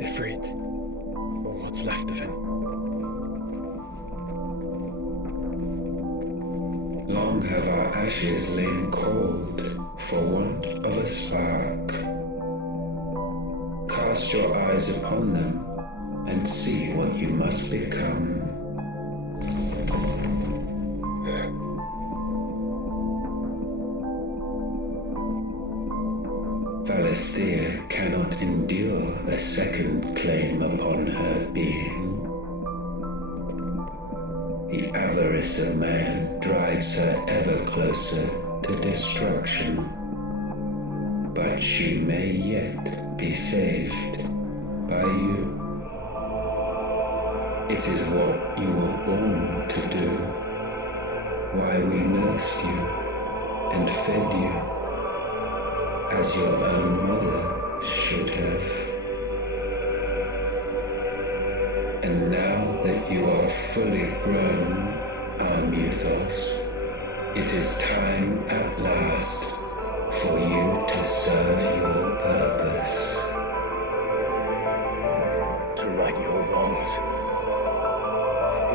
Ifrit, or what's left of him. Long have our ashes lain cold for want of a spark. Cast your eyes upon them and see what you must become. Valisthea cannot endure a second claim upon her being. The avarice of man drives her ever closer to destruction, but she may yet be saved by you. It is what you were born to do, why we nursed you and fed you, as your own mother should have. And now that you are fully grown, our Muthos, it is time at last for you to serve your purpose. To right your wrongs.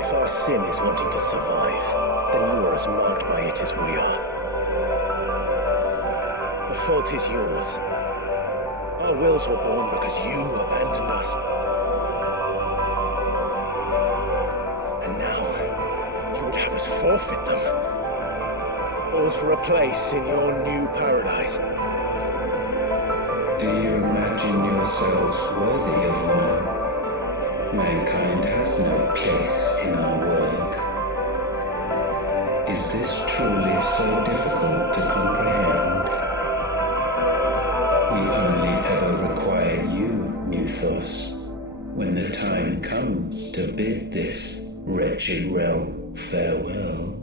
If our sin is wanting to survive, then you are as marked by it as we are. The fault is yours. Our wills were born because you abandoned us. And now, you would have us forfeit them. All for a place in your new paradise. Do you imagine yourselves worthy of one? Mankind has no place in our world. Is this truly so difficult to comprehend? We only ever require you, Muthos, when the time comes to bid this wretched realm farewell.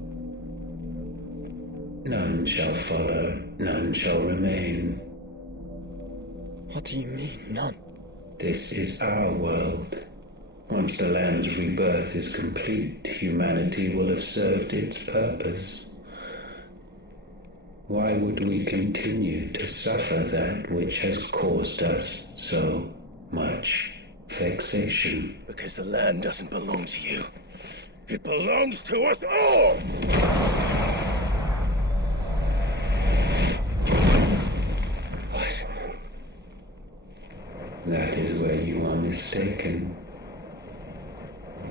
None shall follow, none shall remain. What do you mean, none? This is our world. Once the land's rebirth is complete, humanity will have served its purpose. Why would we continue to suffer that which has caused us so much vexation? Because the land doesn't belong to you. It belongs to us all! What? That is where you are mistaken.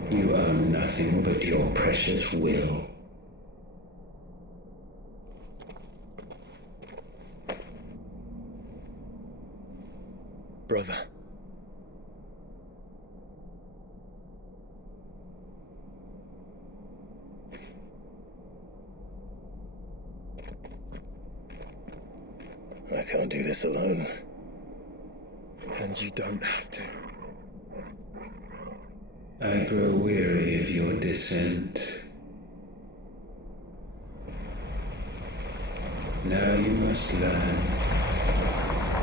You own nothing but your precious will. Brother. I can't do this alone. And you don't have to. I grow weary of your dissent. Now you must learn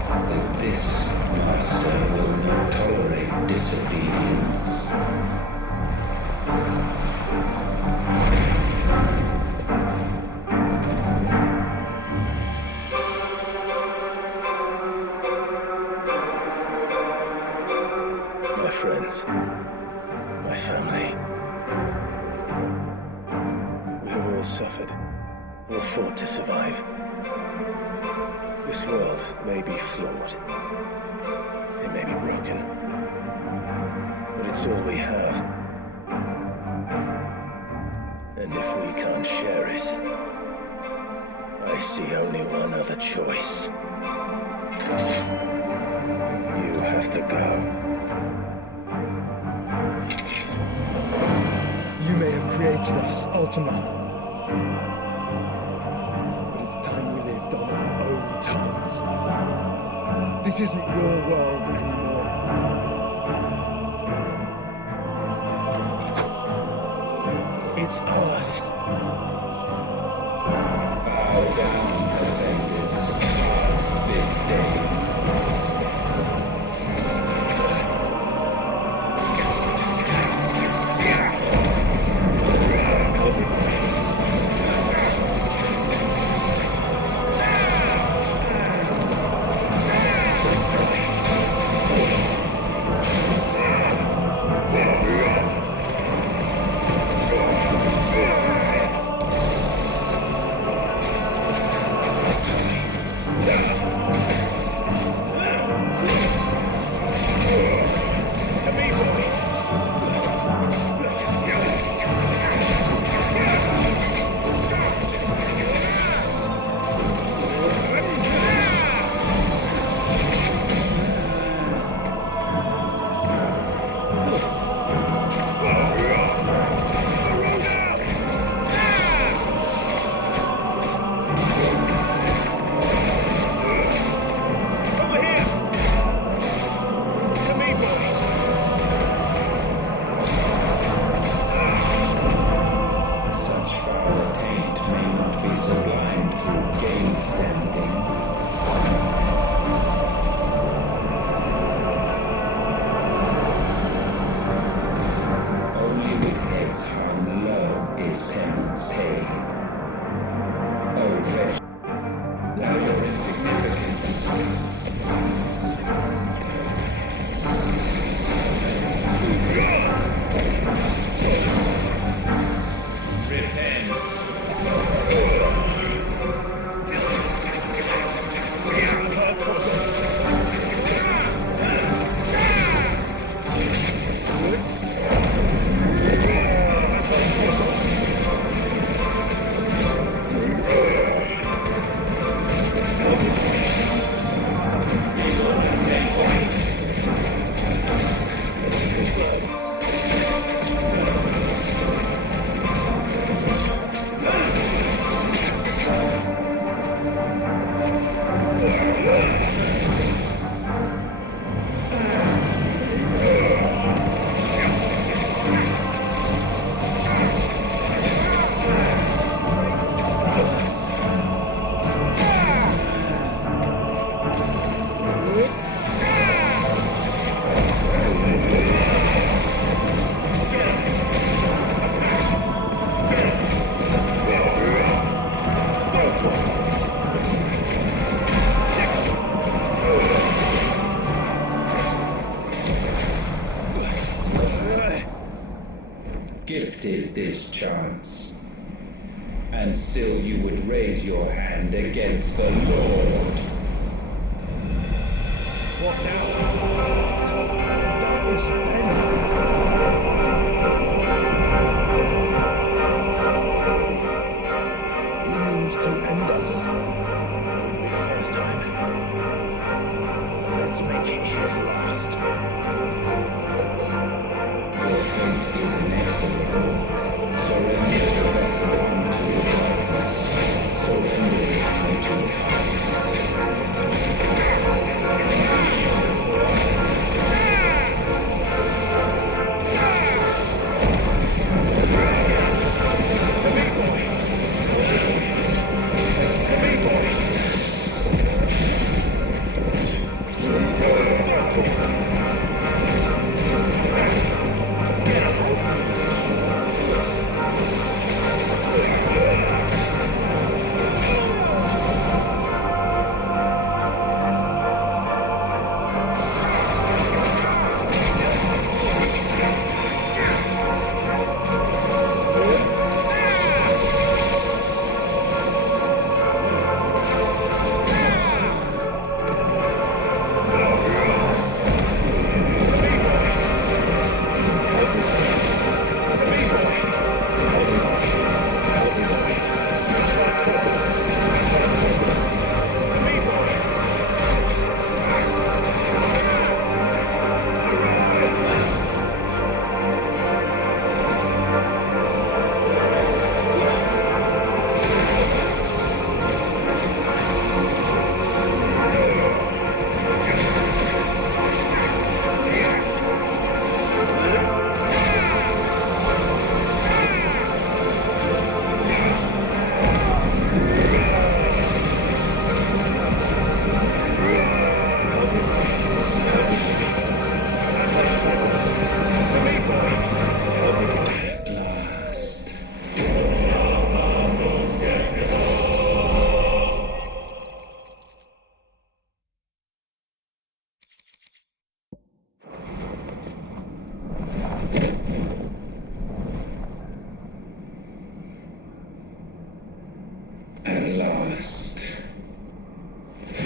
that this master will not tolerate disobedience. My friends, my family, we have all suffered, all fought to survive. This world may be flawed, it may be broken, but it's all we have. And if we can't share it, I see only one other choice. You have to go. You may have created us, Ultima. But it's time we lived on our own terms. This isn't your world anymore. It's ours. Bow down, Avengers, as this day. gifted this chance. And still you would raise your hand against the Lord. What now? The darkness bends. He means to end us. Wouldn't be the first time. Let's make it his last. Your fate is inexorable. Surrender the vessel unto the darkness. Surrender it unto us. At last,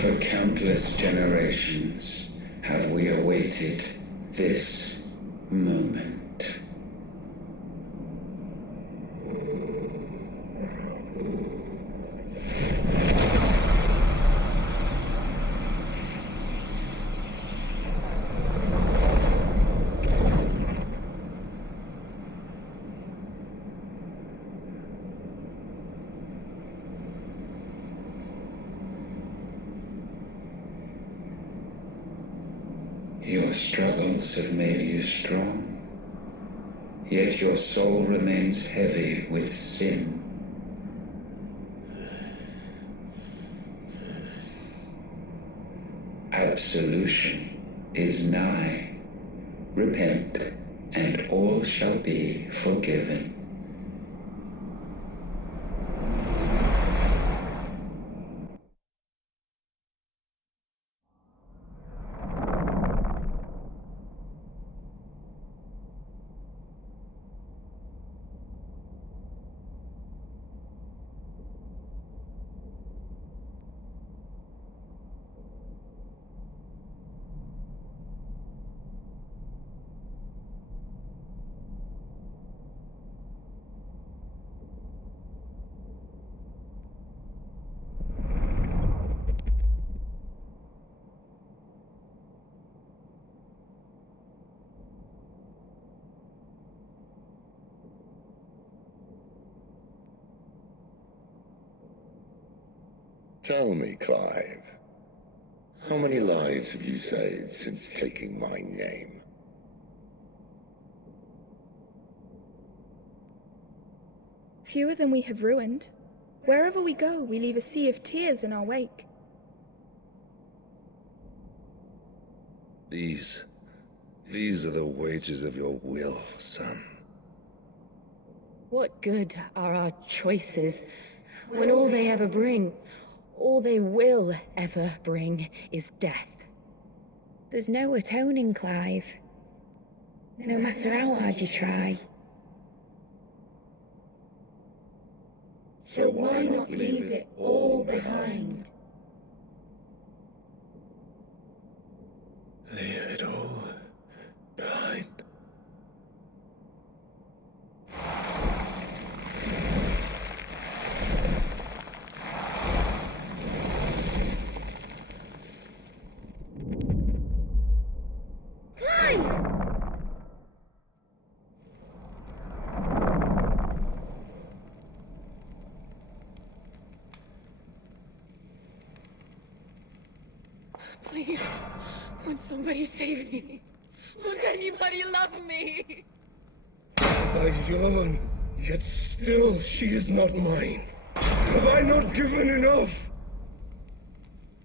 for countless generations have we awaited this moment. Your struggles have made you strong, yet your soul remains heavy with sin. Absolution is nigh. Repent, and all shall be forgiven. Tell me, Clive, how many lives have you saved since taking my name? Fewer than we have ruined. Wherever we go, we leave a sea of tears in our wake. These are the wages of your will, son. What good are our choices when all they ever bring, all they will ever bring, is death? There's no atoning, Clive. No matter how hard you try. So why not leave it all behind? Leave it all behind. Please, won't somebody save me? Won't anybody love me? I've yearned, yet still she is not mine. Have I not given enough?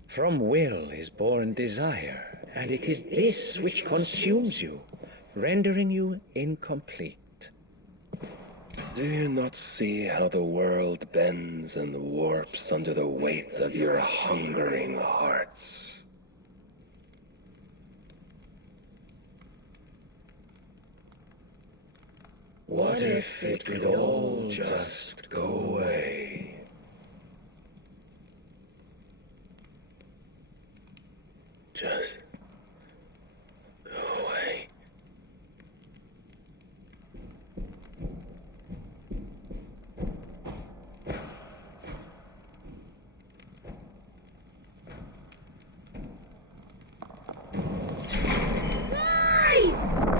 From will is born desire, and it is this which consumes you, rendering you incomplete. Do you not see how the world bends and warps under the weight of your hungering hearts? What if it could all just go away? Just go away.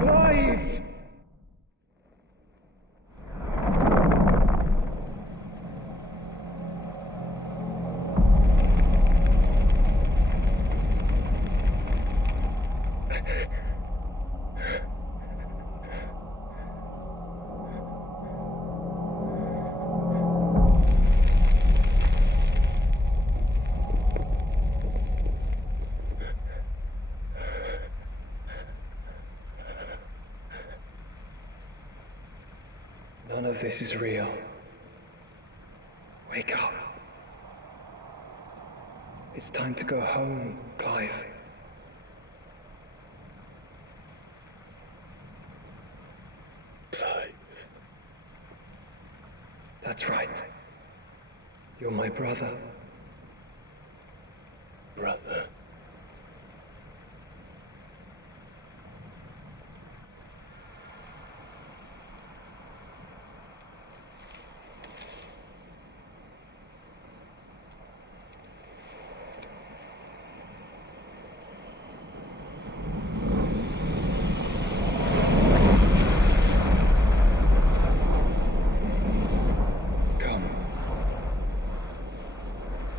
Clive! None of this is real. Wake up. It's time to go home, Clive. Clive. That's right. You're my brother. Brother.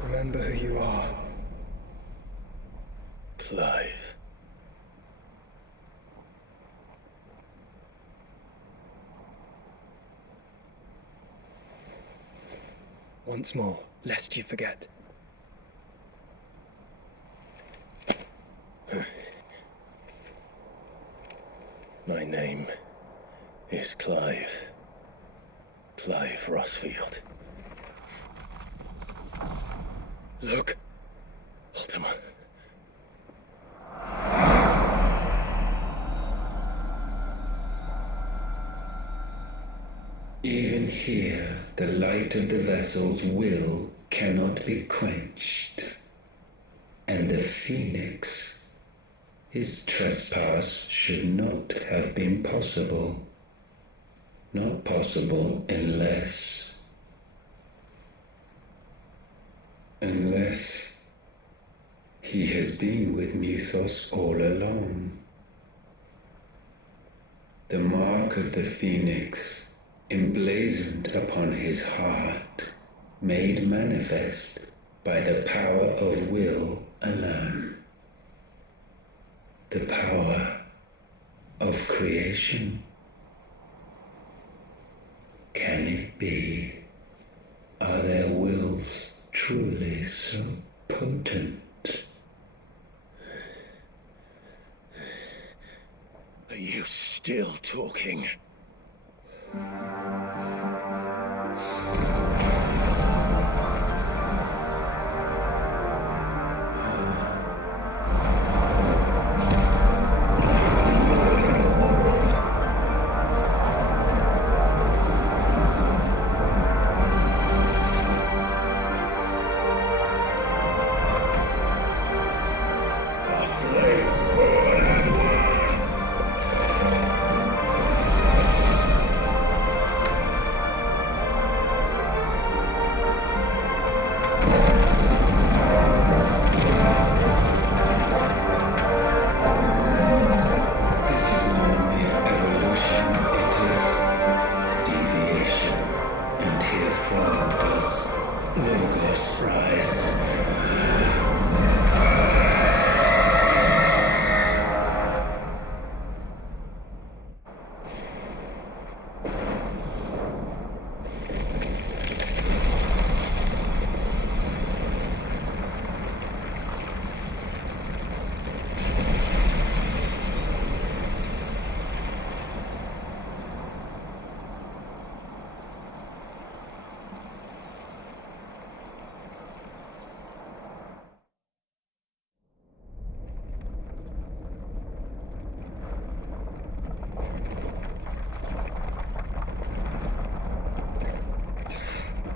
Remember who you are. Clive. Once more, lest you forget. My name is Clive. Clive Rossfield. Look, Ultima. Even here, the light of the vessel's will cannot be quenched. And the Phoenix, his trespass should not have been possible. Not possible unless he has been with Mythos all along. The mark of the Phoenix, emblazoned upon his heart, made manifest by the power of will alone. The power of creation. Can it be? Are their wills truly so potent? Are you still talking?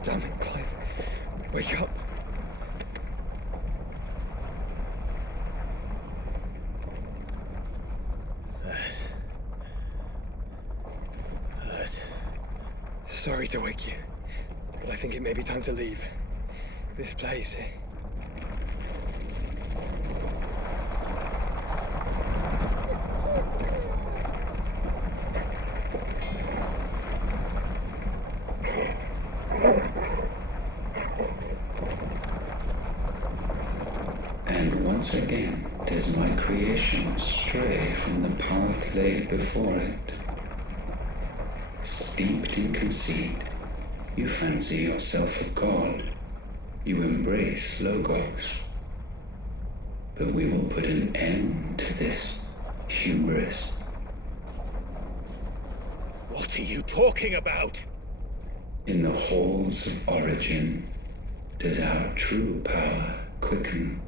Damn it, Clive. Wake up. Hurt. Sorry to wake you, but I think it may be time to leave. This place. And once again does my creation stray from the path laid before it. Steeped in conceit, you fancy yourself a god. You embrace Logos. But we will put an end to this hubris. What are you talking about? In the halls of origin does our true power quicken.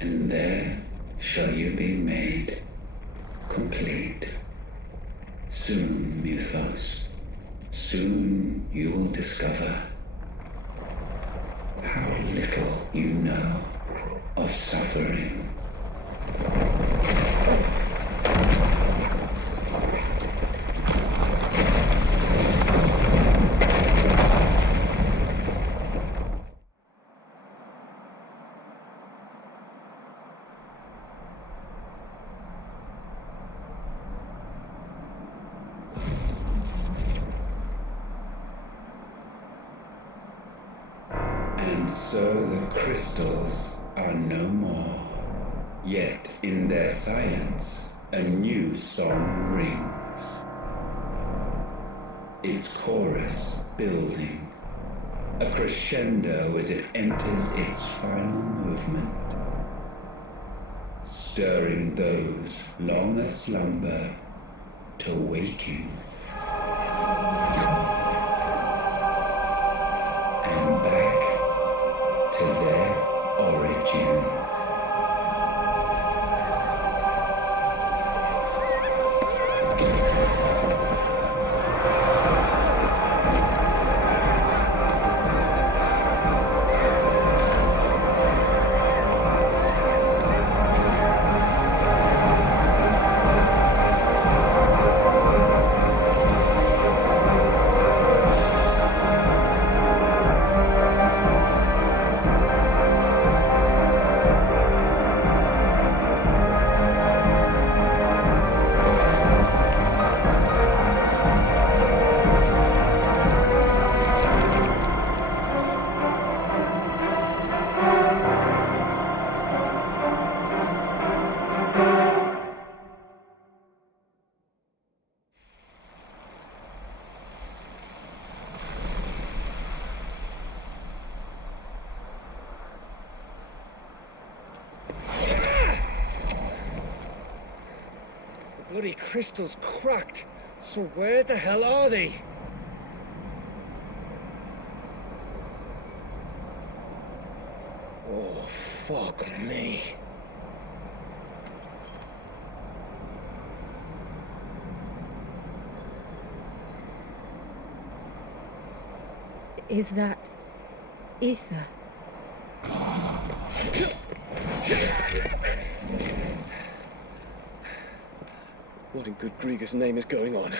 And there shall you be made complete. Soon, Mythos, soon you will discover how little you know of suffering. And so the crystals are no more. Yet in their silence, a new song rings. Its chorus building, a crescendo as it enters its final movement, stirring those long aslumber to waking. And back to their origin. Bloody crystal's cracked. So where the hell are they? Oh, fuck me. Is that ether? What in good Grieger's name is going on?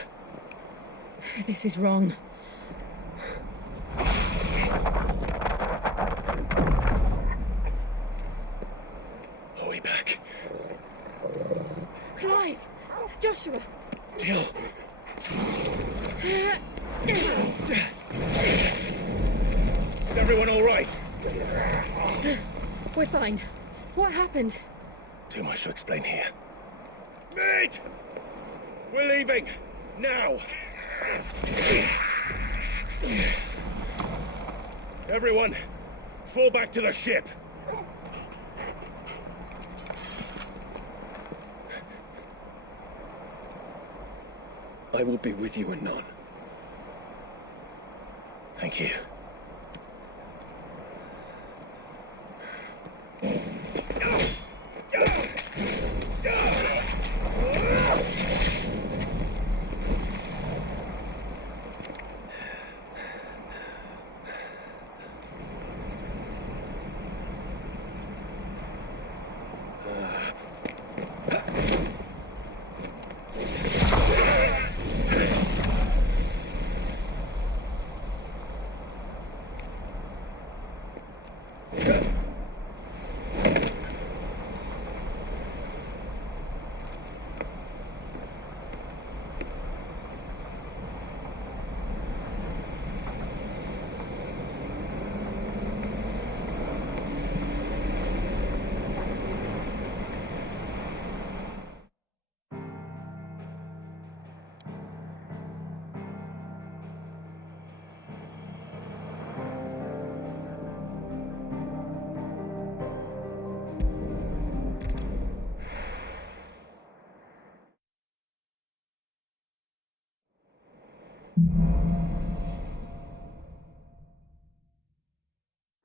This is wrong. Are we back? Clive! Joshua! Jill! Is everyone all right? We're fine. What happened? Too much to explain here. Mate! We're leaving! Now! Everyone, fall back to the ship! I will be with you anon. Thank you.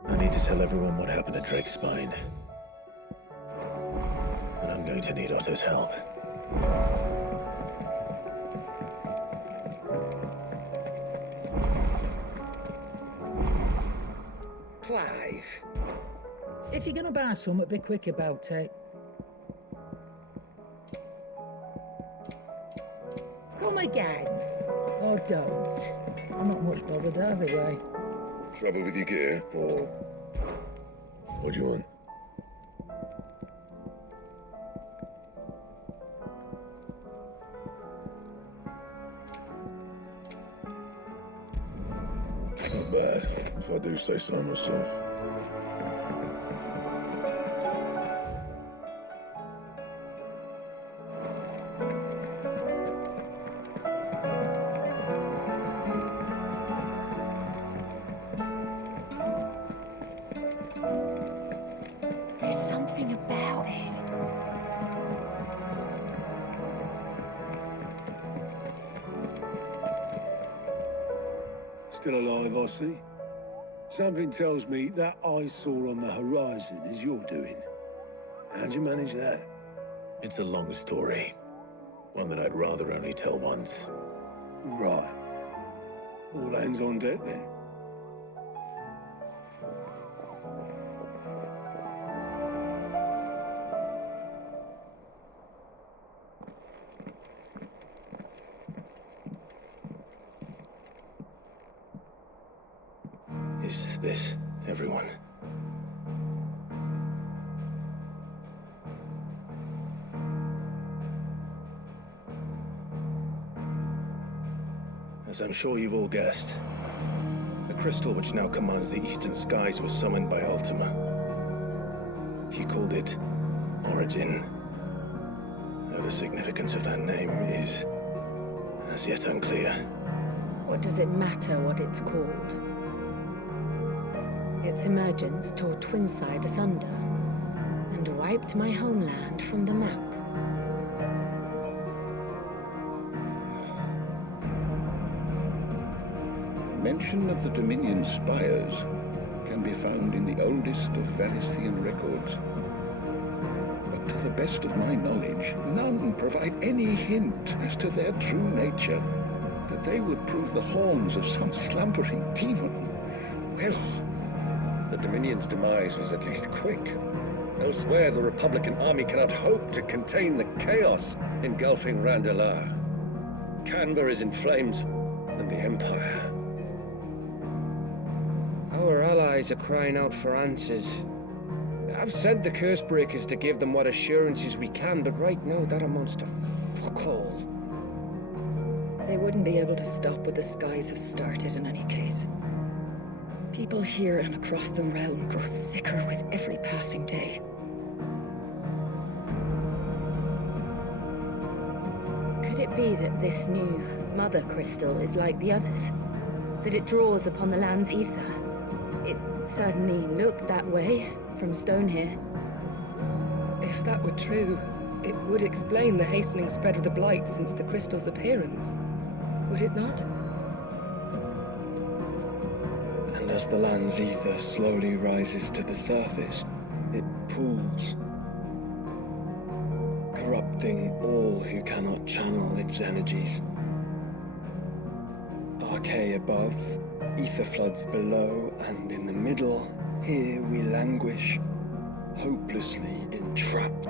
I need to tell everyone what happened to Drake's spine. And I'm going to need Otto's help. Clive, if you're gonna buy something, be quick about it. Come again. Or don't. I'm not much bothered either way. Trouble with your gear, or what do you want? Not bad, if I do say so myself. There's something about it. Still alive, I see. Something tells me that eyesore on the horizon is your doing. How'd you manage that? It's a long story. One that I'd rather only tell once. Right. All hands on deck, then. Is this everyone? As I'm sure you've all guessed, the crystal which now commands the eastern skies was summoned by Ultima. He called it Origin, though the significance of that name is as yet unclear. What does it matter what it's called? Its emergence tore Twinside asunder and wiped my homeland from the map. Mention of the Dominion spires can be found in the oldest of Valisthian records. But to the best of my knowledge, none provide any hint as to their true nature, that they would prove the horns of some slumbering demon. Well, the Dominion's demise was at least quick. Elsewhere, the Republican army cannot hope to contain the chaos engulfing Randalar. Canberra is in flames, and the Empire. Our allies are crying out for answers. I've sent the curse breakers to give them what assurances we can, but right now that amounts to fuck all. They wouldn't be able to stop what the skies have started in any case. People here and across the realm grow sicker with every passing day. Could it be that this new mother crystal is like the others? That it draws upon the land's ether? It certainly looked that way from stone here. If that were true, it would explain the hastening spread of the blight since the crystal's appearance. Would it not? And as the land's ether slowly rises to the surface, it pools, corrupting all who cannot channel its energies. Archay above, ether floods below, and in the middle, here we languish, hopelessly entrapped.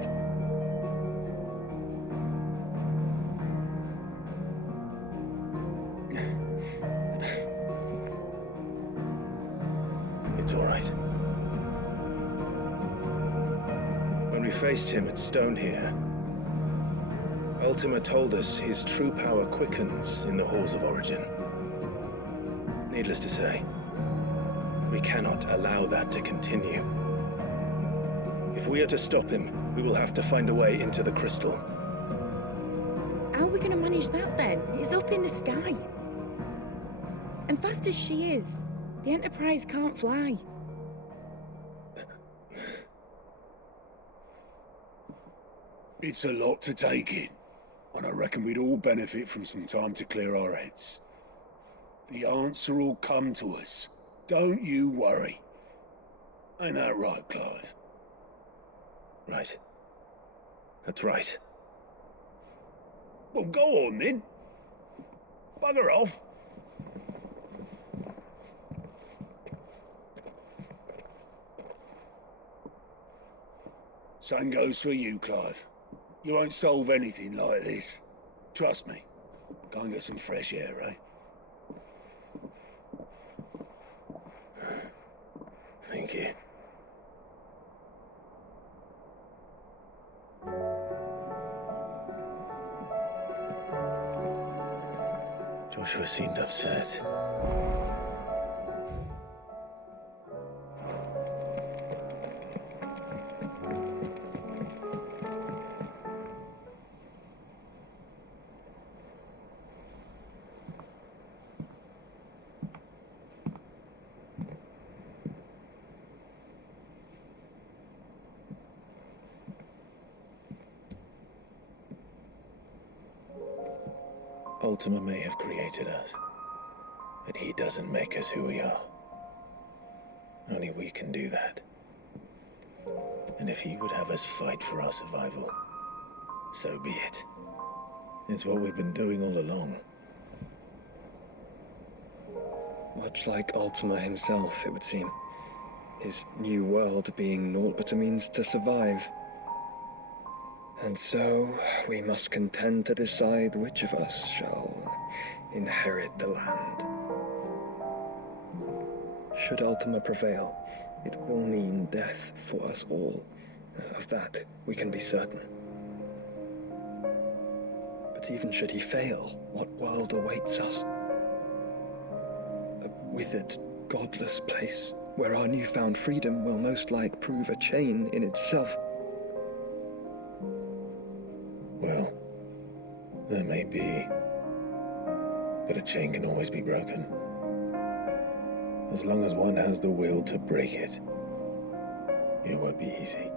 It's all right. When we faced him at Stone here, Ultima told us his true power quickens in the halls of Origin. Needless to say, we cannot allow that to continue. If we are to stop him, we will have to find a way into the crystal. How are we going to manage that then? It's up in the sky. And fast as she is, the Enterprise can't fly. It's a lot to take in, and I reckon we'd all benefit from some time to clear our heads. The answer will come to us. Don't you worry. Ain't that right, Clive? Right. That's right. Well, go on then. Bugger off. Same goes for you, Clive. You won't solve anything like this. Trust me. Go and get some fresh air, eh? Thank you. Joshua seemed upset. Ultima may have created us, but he doesn't make us who we are. Only we can do that. And if he would have us fight for our survival, so be it. It's what we've been doing all along. Much like Ultima himself, it would seem. His new world being naught but a means to survive. And so, we must contend to decide which of us shall inherit the land. Should Ultima prevail, it will mean death for us all. Of that, we can be certain. But even should he fail, what world awaits us? A withered, godless place, where our newfound freedom will most like prove a chain in itself. Well, that may be, but a chain can always be broken. As long as one has the will to break it, it won't be easy.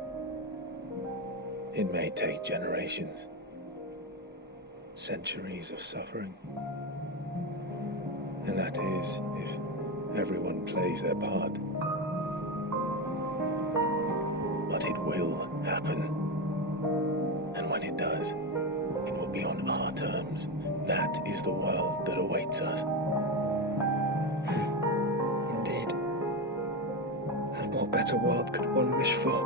It may take generations, centuries of suffering. And that is if everyone plays their part. But it will happen. And when it does, it will be on our terms. That is the world that awaits us. Indeed. And what better world could one wish for?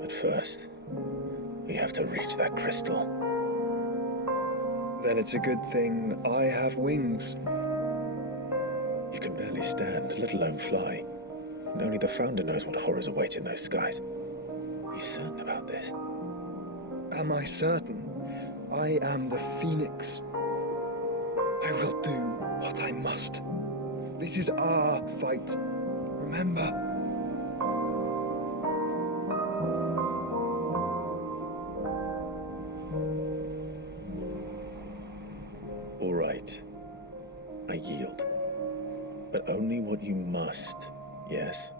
But first, we have to reach that crystal. Then it's a good thing I have wings. You can barely stand, let alone fly. And only the Founder knows what horrors await in those skies. Are you certain about this? Am I certain? I am the Phoenix. I will do what I must. This is our fight. Remember? All right. I yield. But only what you must, yes?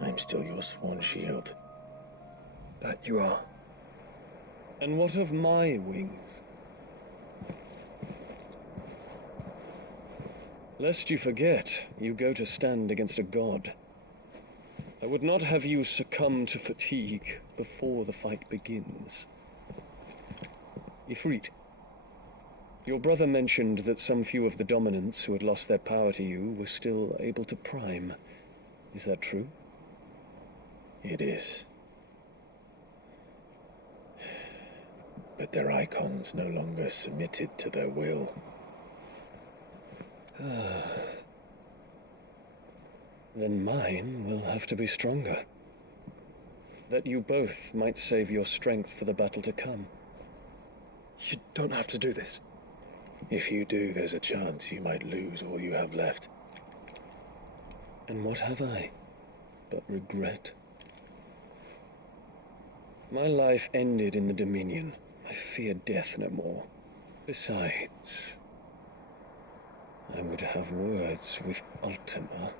I'm still your sworn shield. That you are. And what of my wings? Lest you forget, you go to stand against a god. I would not have you succumb to fatigue before the fight begins. Ifrit, your brother mentioned that some few of the dominants who had lost their power to you were still able to prime. Is that true? It is. But their icons no longer submitted to their will. Then mine will have to be stronger. That you both might save your strength for the battle to come. You don't have to do this. If you do, there's a chance you might lose all you have left. And what have I but regret? My life ended in the Dominion. I fear death no more. Besides, I would have words with Ultima.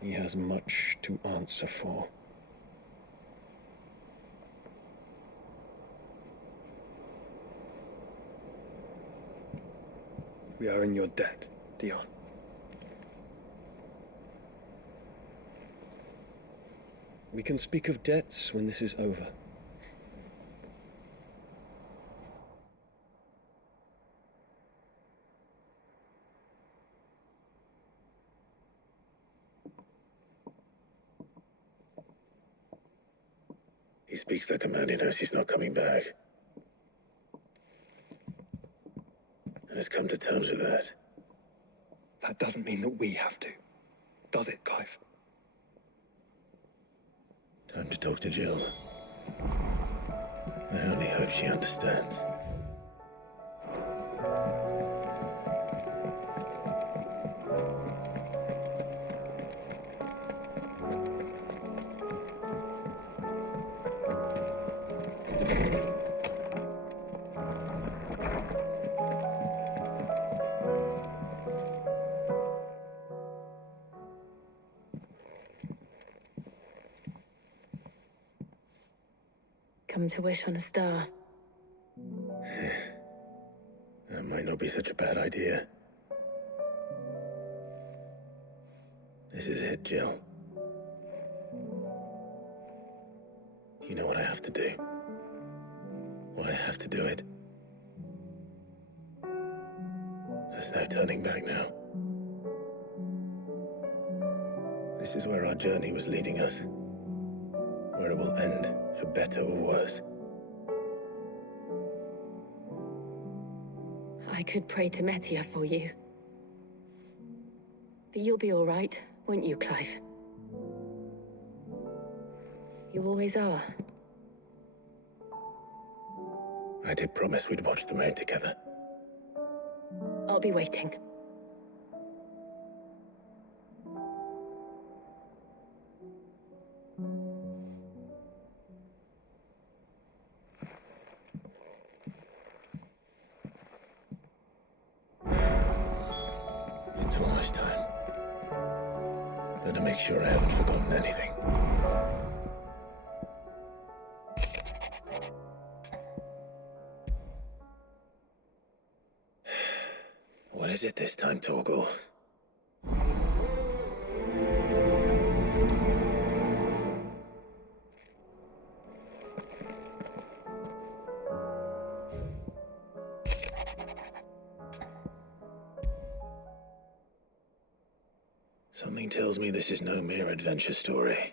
He has much to answer for. We are in your debt, Dion. We can speak of debts when this is over. He speaks like a man who knows he's not coming back. And has come to terms with that. That doesn't mean that we have to, does it, Clive? Time to talk to Jill. I only hope she understands. Come to wish on a star. That might not be such a bad idea. This is it, Jill. You know what I have to do. Why I have to do it. There's no turning back now. This is where our journey was leading us. Where it will end, for better or worse. I could pray to Metia for you. But you'll be all right, won't you, Clive? You always are. I did promise we'd watch the moon together. I'll be waiting. It's almost time. Better make sure I haven't forgotten anything. What is it this time, Torgal? Something tells me this is no mere adventure story.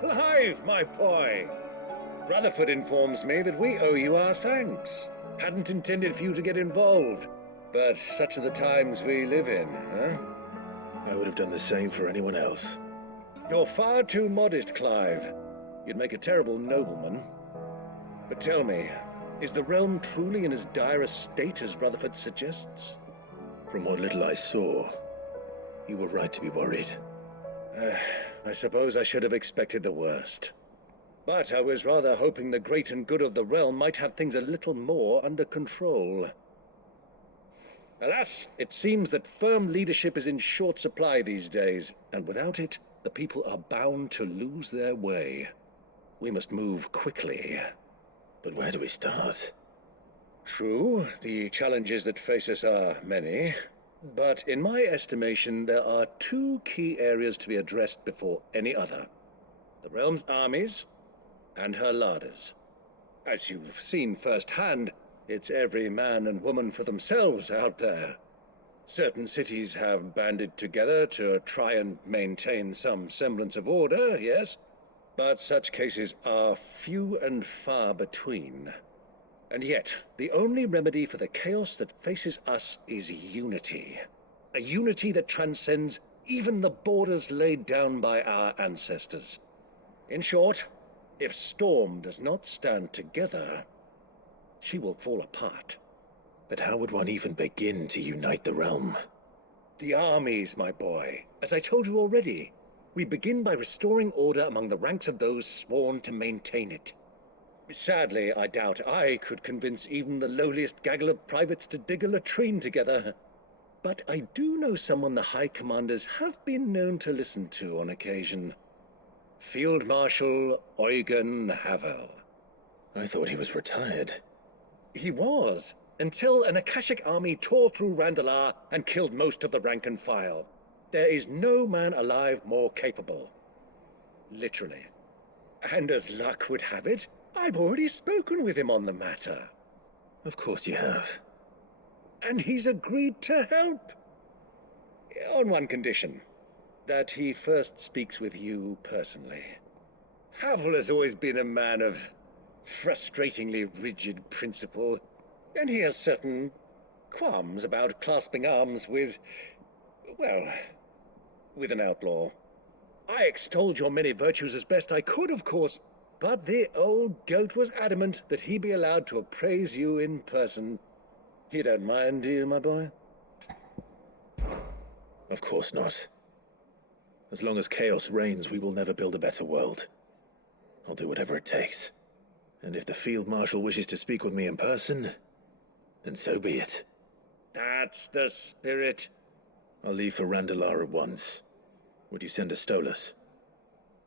Clive, my boy! Rutherford informs me that we owe you our thanks. Hadn't intended for you to get involved, but such are the times we live in, huh? I would have done the same for anyone else. You're far too modest, Clive. You'd make a terrible nobleman. But tell me, is the realm truly in as dire a state as Rutherford suggests? From what little I saw, you were right to be worried. I suppose I should have expected the worst. But I was rather hoping the great and good of the realm might have things a little more under control. Alas, it seems that firm leadership is in short supply these days, and without it, the people are bound to lose their way. We must move quickly. But where do we start? True, the challenges that face us are many. But in my estimation, there are two key areas to be addressed before any other. The realm's armies and her larders. As you've seen firsthand, it's every man and woman for themselves out there. Certain cities have banded together to try and maintain some semblance of order, yes, but such cases are few and far between. And yet, the only remedy for the chaos that faces us is unity. A unity that transcends even the borders laid down by our ancestors. In short, if Storm does not stand together, she will fall apart. But how would one even begin to unite the realm? The armies, my boy. As I told you already, we begin by restoring order among the ranks of those sworn to maintain it. Sadly, I doubt I could convince even the lowliest gaggle of privates to dig a latrine together. But I do know someone the High Commanders have been known to listen to on occasion. Field Marshal Eugen Havel. I thought he was retired. He was, until an Akashic army tore through Randalar and killed most of the rank and file. There is no man alive more capable. Literally. And as luck would have it, I've already spoken with him on the matter. Of course you have. And he's agreed to help. On one condition. That he first speaks with you personally. Havel has always been a man of frustratingly rigid principle, and he has certain qualms about clasping arms with, well, with an outlaw. I extolled your many virtues as best I could, of course, but the old goat was adamant that he be allowed to appraise you in person. You don't mind, do you, my boy? Of course not. As long as chaos reigns, we will never build a better world. I'll do whatever it takes. And if the Field Marshal wishes to speak with me in person, then so be it. That's the spirit. I'll leave for Randalar at once. Would you send a Stolas?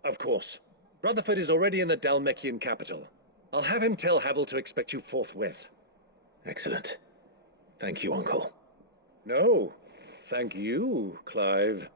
Of course. Rutherford is already in the Dalmekian capital. I'll have him tell Havel to expect you forthwith. Excellent. Thank you, Uncle. No, thank you, Clive.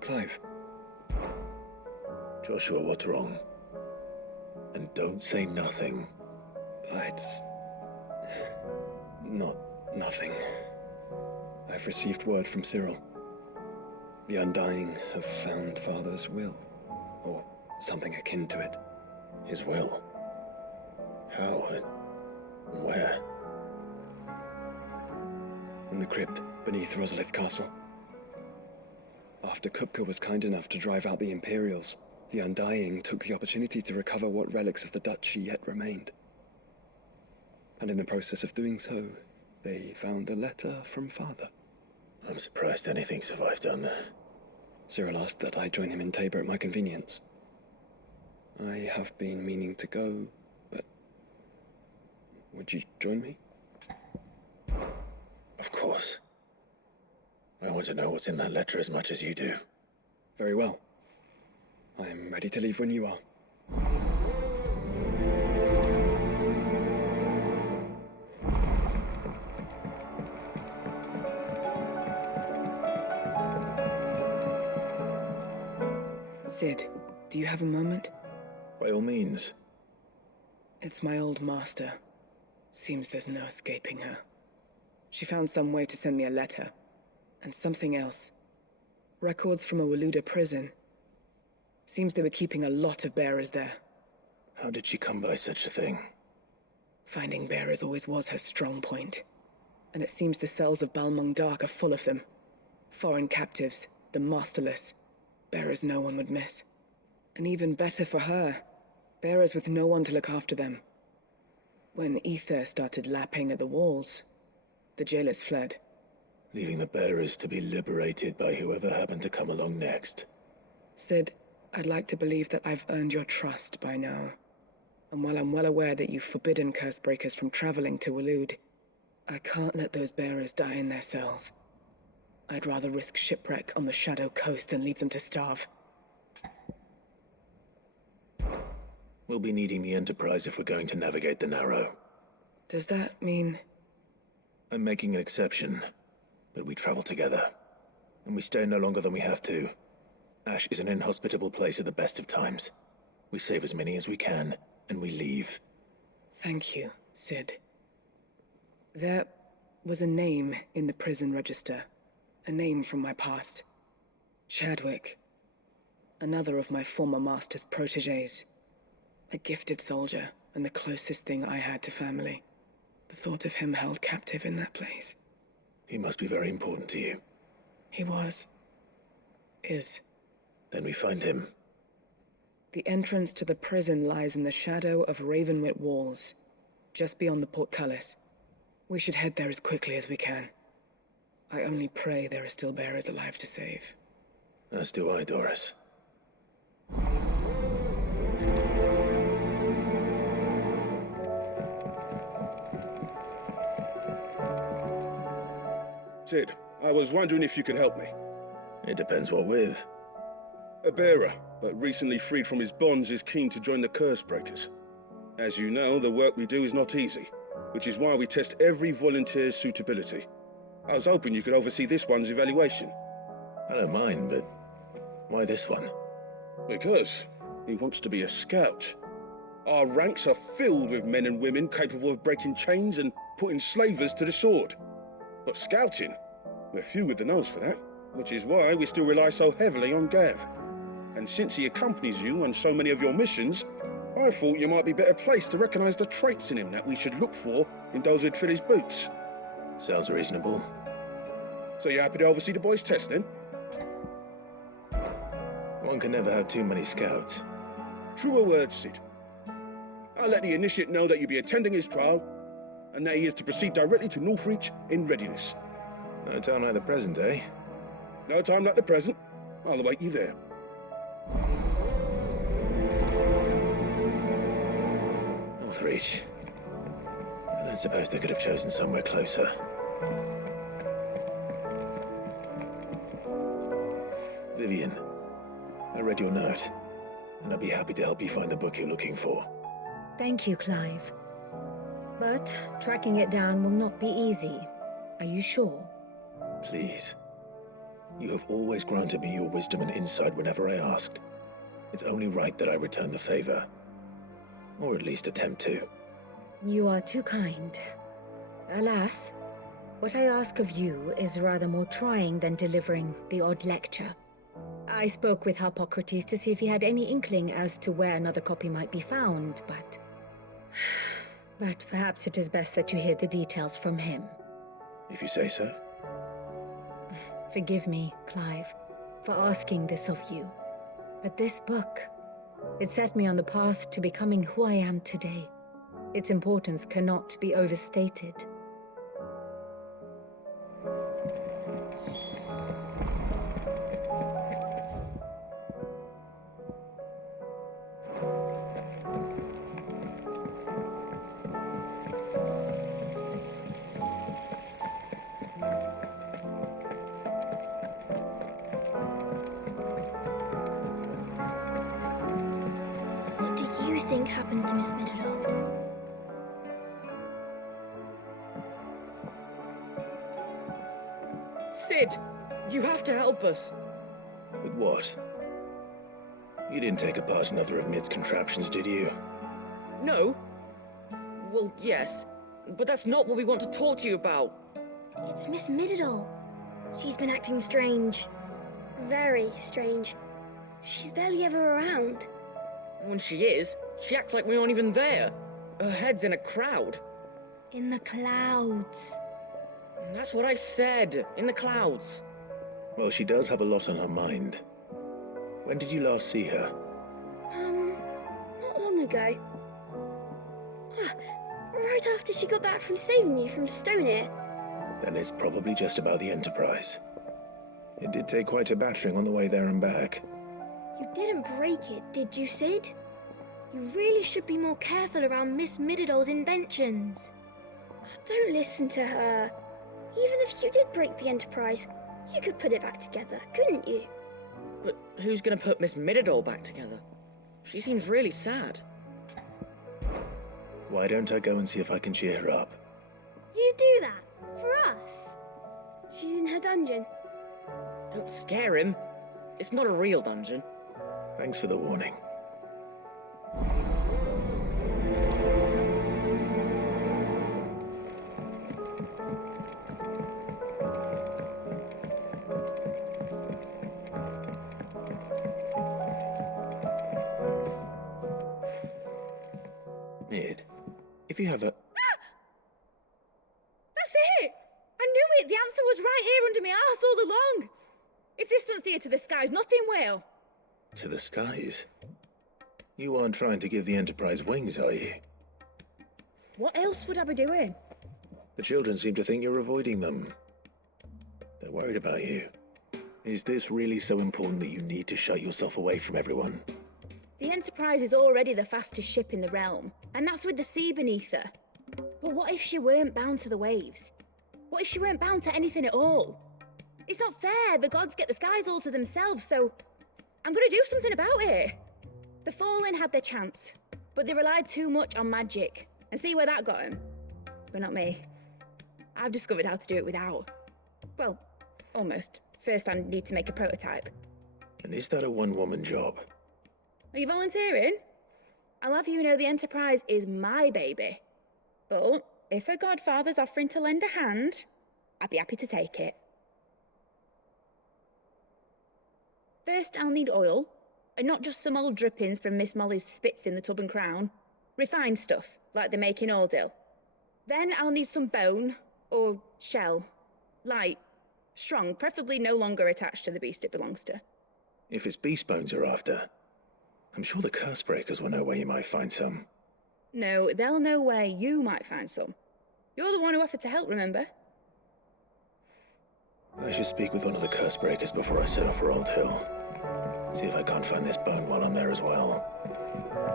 Clive. Joshua, what's wrong? And don't say nothing. It's not nothing. I've received word from Cyril. The Undying have found Father's will, or something akin to it. His will? How and where? In the crypt beneath Rosalith Castle. After Kupka was kind enough to drive out the Imperials, the Undying took the opportunity to recover what relics of the Duchy yet remained. And in the process of doing so, they found a letter from Father. I'm surprised anything survived down there. Cyril asked that I join him in Tabor at my convenience. I have been meaning to go, but would you join me? Of course. I want to know what's in that letter as much as you do. Very well. I am ready to leave when you are. Sid, do you have a moment? By all means. It's my old master. Seems there's no escaping her. She found some way to send me a letter. And something else. Records from a Waluda prison. Seems they were keeping a lot of bearers there. How did she come by such a thing? Finding bearers always was her strong point. And it seems the cells of Balmung Dark are full of them. Foreign captives, the masterless. Bearers no one would miss. And even better for her, bearers with no one to look after them. When ether started lapping at the walls, the jailers fled. Leaving the bearers to be liberated by whoever happened to come along next. Sid, I'd like to believe that I've earned your trust by now. And while I'm well aware that you've forbidden Cursebreakers from traveling to Waloed, I can't let those bearers die in their cells. I'd rather risk shipwreck on the Shadow Coast than leave them to starve. We'll be needing the Enterprise if we're going to navigate the Narrow. Does that mean... I'm making an exception. But we travel together, and we stay no longer than we have to. Ash is an inhospitable place at the best of times. We save as many as we can, and we leave. Thank you, Sid. There was a name in the prison register. A name from my past. Chadwick. Another of my former master's protégés. A gifted soldier, and the closest thing I had to family. The thought of him held captive in that place. He must be very important to you. He was. Is. Then we find him. The entrance to the prison lies in the shadow of Ravenwit walls, just beyond the portcullis. We should head there as quickly as we can. I only pray there are still bearers alive to save. As do I, Doris. Sid, I was wondering if you could help me. It depends what with. A bearer, but recently freed from his bonds, is keen to join the Curse Breakers. As you know, the work we do is not easy, which is why we test every volunteer's suitability. I was hoping you could oversee this one's evaluation. I don't mind, but why this one? Because he wants to be a scout. Our ranks are filled with men and women capable of breaking chains and putting slavers to the sword. But scouting, we're few with the nose for that, which is why we still rely so heavily on Gav. And since he accompanies you on so many of your missions, I thought you might be better placed to recognize the traits in him that we should look for in those who'd fill his boots. Sounds reasonable. So you're happy to oversee the boys' test, then? One can never have too many scouts. Truer words, Sid. I'll let the initiate know that you'll be attending his trial, and that he is to proceed directly to Northreach in readiness. No time like the present, eh? No time like the present. I'll await you there. Northreach. I don't suppose they could have chosen somewhere closer. Vivian, I read your note, and I'd be happy to help you find the book you're looking for. Thank you, Clive. But tracking it down will not be easy. Are you sure? Please. You have always granted me your wisdom and insight whenever I asked. It's only right that I return the favor. Or at least attempt to. You are too kind. Alas, what I ask of you is rather more trying than delivering the odd lecture. I spoke with Harpocrates to see if he had any inkling as to where another copy might be found, but perhaps it is best that you hear the details from him. If you say so. Forgive me, Clive, for asking this of you. But this book, it set me on the path to becoming who I am today. Its importance cannot be overstated. Happened to Miss Middledore? Sid, you have to help us. With what? You didn't take apart another of Mid's contraptions, did you? No. Well, yes, but that's not what we want to talk to you about. It's Miss Middledore. She's been acting strange. Very strange. She's barely ever around. When she is, she acts like we aren't even there. Her head's in a crowd. In the clouds. That's what I said. In the clouds. Well, she does have a lot on her mind. When did you last see her? Not long ago. Right after she got back from saving you from Stoneir. Then it's probably just about the Enterprise. It did take quite a battering on the way there and back. You didn't break it, did you, Sid? You really should be more careful around Miss Middeldore's inventions. Don't listen to her. Even if you did break the Enterprise, you could put it back together, couldn't you? But who's gonna put Miss Middledore back together? She seems really sad. Why don't I go and see if I can cheer her up? You do that? For us? She's in her dungeon. Don't scare him. It's not a real dungeon. Thanks for the warning. Mid, if you have a... That's it! I knew it! The answer was right here under my arse all along! If this doesn't steer to the skies, nothing will! To the skies? You aren't trying to give the Enterprise wings, are you? What else would I be doing? The children seem to think you're avoiding them. They're worried about you. Is this really so important that you need to shut yourself away from everyone? The Enterprise is already the fastest ship in the realm, and that's with the sea beneath her. But what if she weren't bound to the waves? What if she weren't bound to anything at all? It's not fair. The gods get the skies all to themselves, so I'm gonna do something about it. The Fallen had their chance, but they relied too much on magic. And see where that got them? But not me. I've discovered how to do it without. Well, almost. First I need to make a prototype. And is that a one-woman job? Are you volunteering? I'll have you know the Enterprise is my baby. But if a godfather's offering to lend a hand, I'd be happy to take it. First I'll need oil, and not just some old drippings from Miss Molly's spits in the Tub and Crown. Refined stuff, like they make in Ordil. Then I'll need some bone, or shell. Light, strong, preferably no longer attached to the beast it belongs to. If it's beast bones you're after, I'm sure the curse breakers will know where you might find some. No, they'll know where you might find some. You're the one who offered to help, remember? I should speak with one of the curse breakers before I set off for Old Hill. See if I can't find this bone while I'm there as well.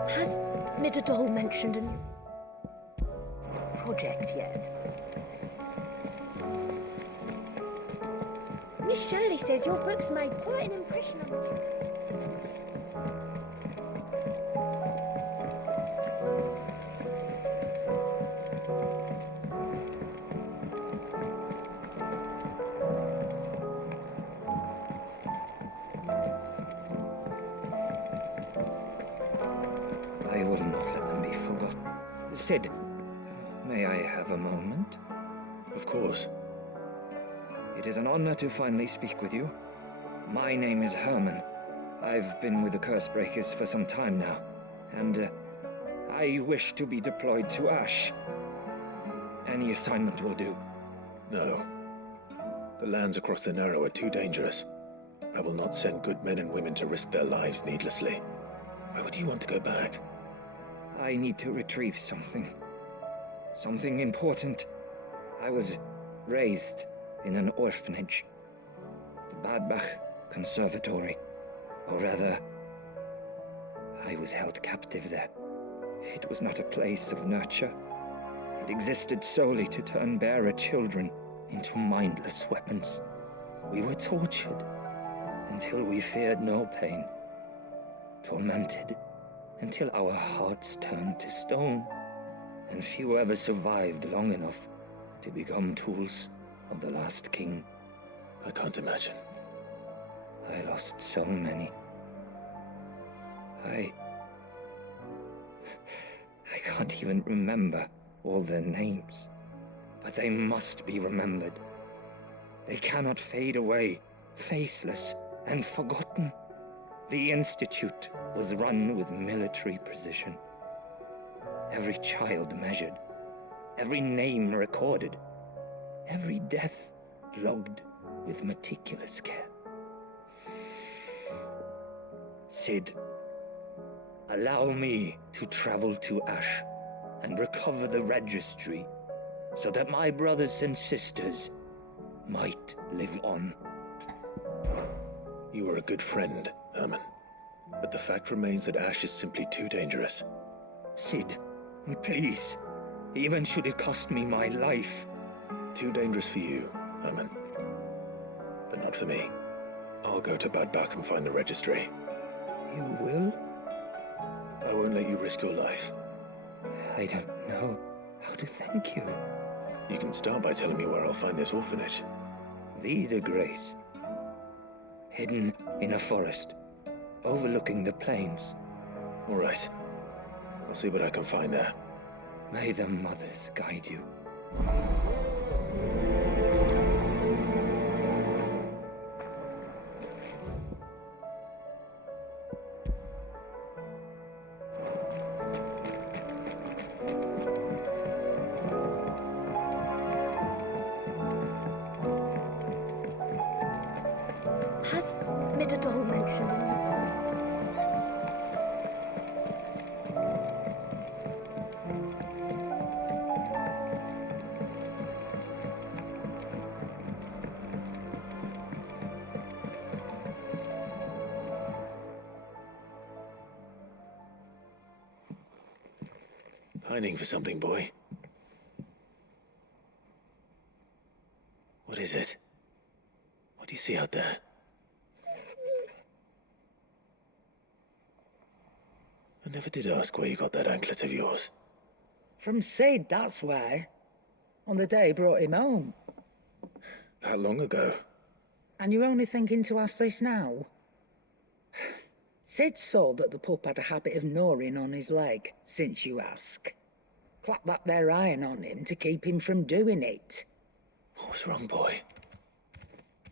Has Midadol mentioned a new project yet? Miss Shirley says your books made quite an impression on the children. I will not let them be forgotten. Sid, may I have a moment? Of course. It is an honor to finally speak with you. My name is Herman. I've been with the Cursebreakers for some time now, and I wish to be deployed to Ash. Any assignment will do. No. The lands across the Narrow are too dangerous. I will not send good men and women to risk their lives needlessly. Why would you want to go back? I need to retrieve something. Something important. I was raised in an orphanage. The Badbach Conservatory. Or rather, I was held captive there. It was not a place of nurture. It existed solely to turn bearer children into mindless weapons. We were tortured until we feared no pain. Tormented until our hearts turned to stone, and few ever survived long enough to become tools of the last king. I can't imagine. I lost so many. I can't even remember all their names, but they must be remembered. They cannot fade away, faceless and forgotten. The Institute was run with military precision. Every child measured, every name recorded, every death logged with meticulous care. Sid, allow me to travel to Ash and recover the registry so that my brothers and sisters might live on. You were a good friend, Herman. But the fact remains that Ash is simply too dangerous. Sid, please. Even should it cost me my life. Too dangerous for you, Herman. But not for me. I'll go to Badbach and find the registry. You will? I won't let you risk your life. I don't know how to thank you. You can start by telling me where I'll find this orphanage. Vida Grace. Hidden in a forest, overlooking the plains. All right. I'll see what I can find there. May the mothers guide you. Has Midadol mentioned a new project? Pining for something, boy. What is it? What do you see out there? I never did ask where you got that anklet of yours. From Sid, that's why. On the day he brought him home. That long ago? And you're only thinking to ask this now? Sid saw that the pup had a habit of gnawing on his leg, since you ask. Clap that there iron on him to keep him from doing it. What was wrong, boy?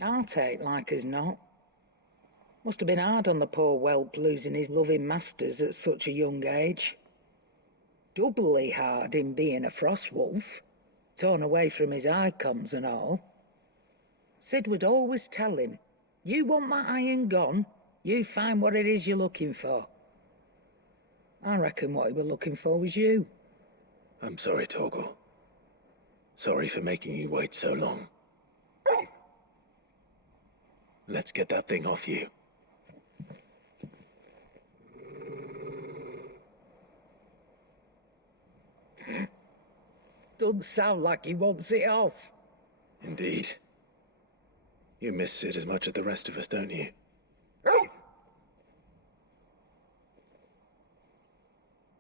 I'll take like as not. Must have been hard on the poor whelp losing his loving masters at such a young age. Doubly hard in being a frost wolf, torn away from his icons and all. Sid would always tell him, you want that iron gone, you find what it is you're looking for. I reckon what he was looking for was you. I'm sorry, Torgal. Sorry for making you wait so long. Let's get that thing off you. Doesn't sound like he wants it off. Indeed. You miss Sid as much as the rest of us, don't you?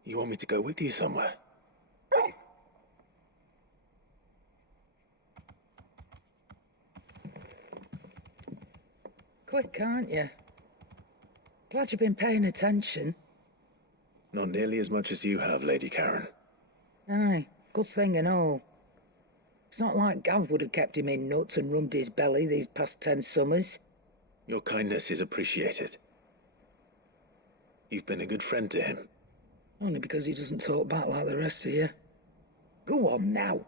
You want me to go with you somewhere? Quick, aren't you? Glad you've been paying attention. Not nearly as much as you have, Lady Karen. Aye, good thing and all. It's not like Gav would have kept him in nuts and rubbed his belly these past 10 summers. Your kindness is appreciated. You've been a good friend to him. Only because he doesn't talk back like the rest of you. Go on now.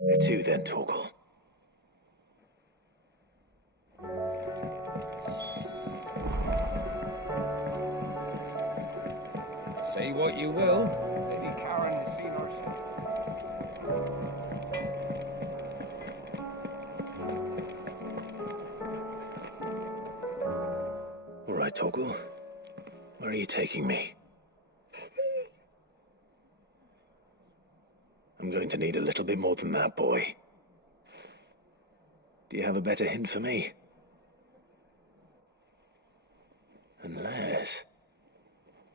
Where to then, Torgal? Say what you will. Lady Karen has seen our ship. All right, Torgal. Where are you taking me? I'm going to need a little bit more than that, boy. Do you have a better hint for me? Unless...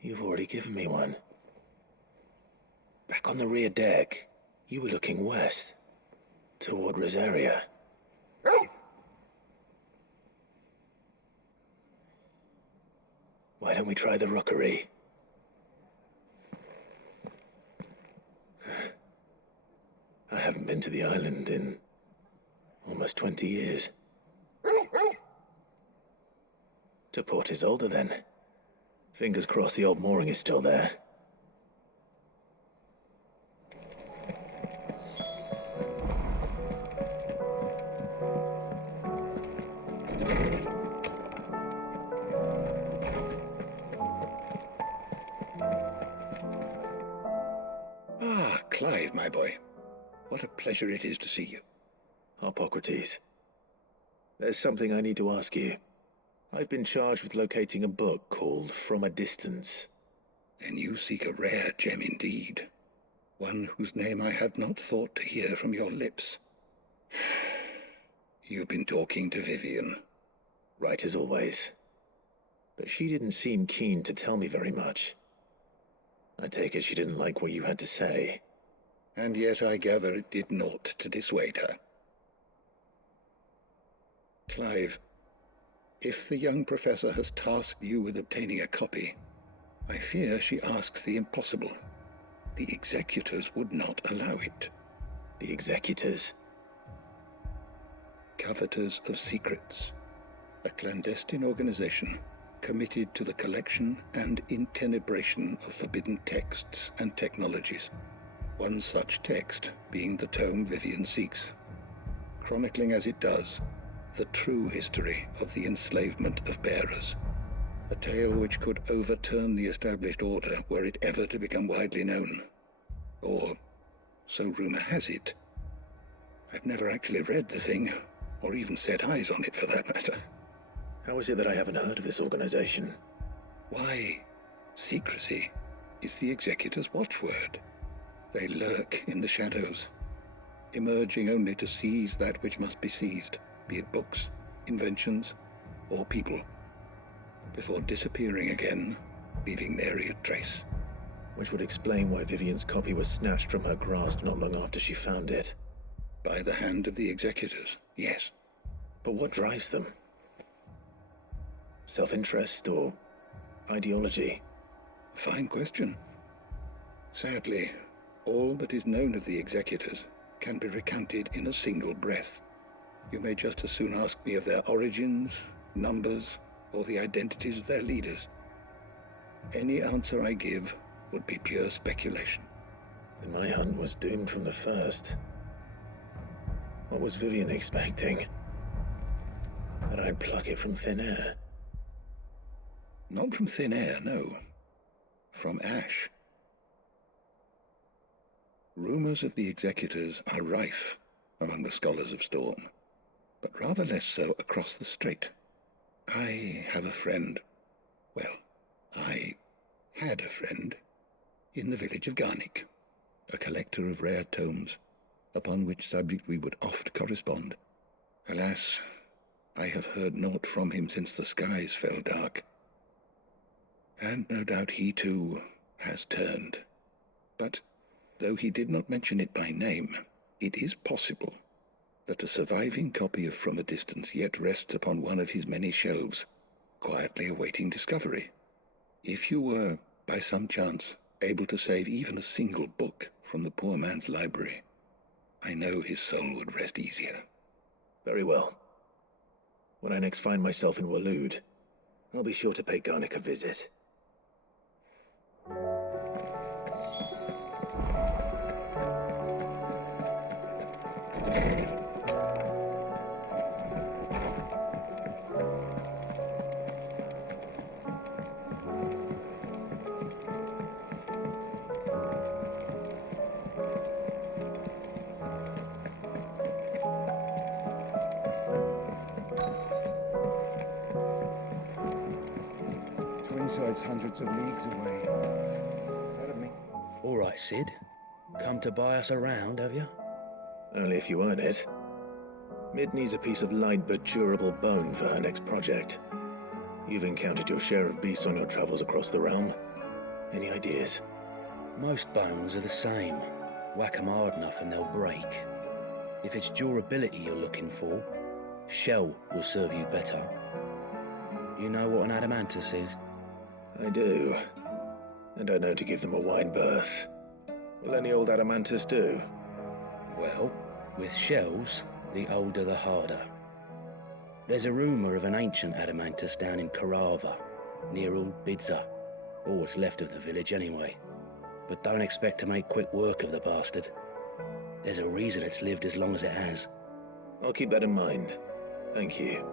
you've already given me one. Back on the rear deck, you were looking west, toward Rosaria. Why don't we try the rookery? I haven't been to the island in almost 20 years. To Port Isolde, then. Fingers crossed the old mooring is still there. Ah, Clive, my boy. What a pleasure it is to see you. Hippocrates. There's something I need to ask you. I've been charged with locating a book called From a Distance. Then you seek a rare gem indeed. One whose name I had not thought to hear from your lips. You've been talking to Vivian. Right as always. But she didn't seem keen to tell me very much. I take it she didn't like what you had to say. And yet I gather it did naught to dissuade her. Clive, if the young professor has tasked you with obtaining a copy, I fear she asks the impossible. The executors would not allow it. The executors? Coveters of Secrets. A clandestine organization committed to the collection and intenebration of forbidden texts and technologies. One such text being the tome Vivian seeks, chronicling as it does the true history of the enslavement of bearers, a tale which could overturn the established order were it ever to become widely known. Or, so rumor has it. I've never actually read the thing, or even set eyes on it for that matter. How is it that I haven't heard of this organization? Why, secrecy is the Executor's watchword. They lurk in the shadows, emerging only to seize that which must be seized, be it books, inventions, or people, before disappearing again, leaving nary a trace. Which would explain why Vivian's copy was snatched from her grasp not long after she found it. By the hand of the Executors, yes. But what drives them? Self-interest or ideology? Fine question. Sadly, all that is known of the Executors can be recounted in a single breath. You may just as soon ask me of their origins, numbers, or the identities of their leaders. Any answer I give would be pure speculation. Then my hunt was doomed from the first. What was Vivian expecting? That I'd pluck it from thin air? Not from thin air, no. From ash. Rumors of the Executors are rife among the scholars of Storm, but rather less so across the strait. I have a friend. Well, I had a friend in the village of Garnick, a collector of rare tomes, upon which subject we would oft correspond. Alas, I have heard naught from him since the skies fell dark. And no doubt he too has turned. But though he did not mention it by name, it is possible that a surviving copy of From a Distance yet rests upon one of his many shelves, quietly awaiting discovery. If you were, by some chance, able to save even a single book from the poor man's library, I know his soul would rest easier. Very well. When I next find myself in Waloed, I'll be sure to pay Garnick a visit. Twinside's hundreds of leagues away. Pardon me. All right, Sid. Come to buy us around, have you? Only if you earn it. Mid needs a piece of light but durable bone for her next project. You've encountered your share of beasts on your travels across the realm. Any ideas? Most bones are the same. Whack 'em hard enough and they'll break. If it's durability you're looking for, shell will serve you better. You know what an adamantus is? I do. And I know to give them a wide berth. Will any old adamantus do? Well, with shells, the older the harder. There's a rumour of an ancient adamantus down in Carava, near Old Bidza, or what's left of the village anyway. But don't expect to make quick work of the bastard. There's a reason it's lived as long as it has. I'll keep that in mind. Thank you.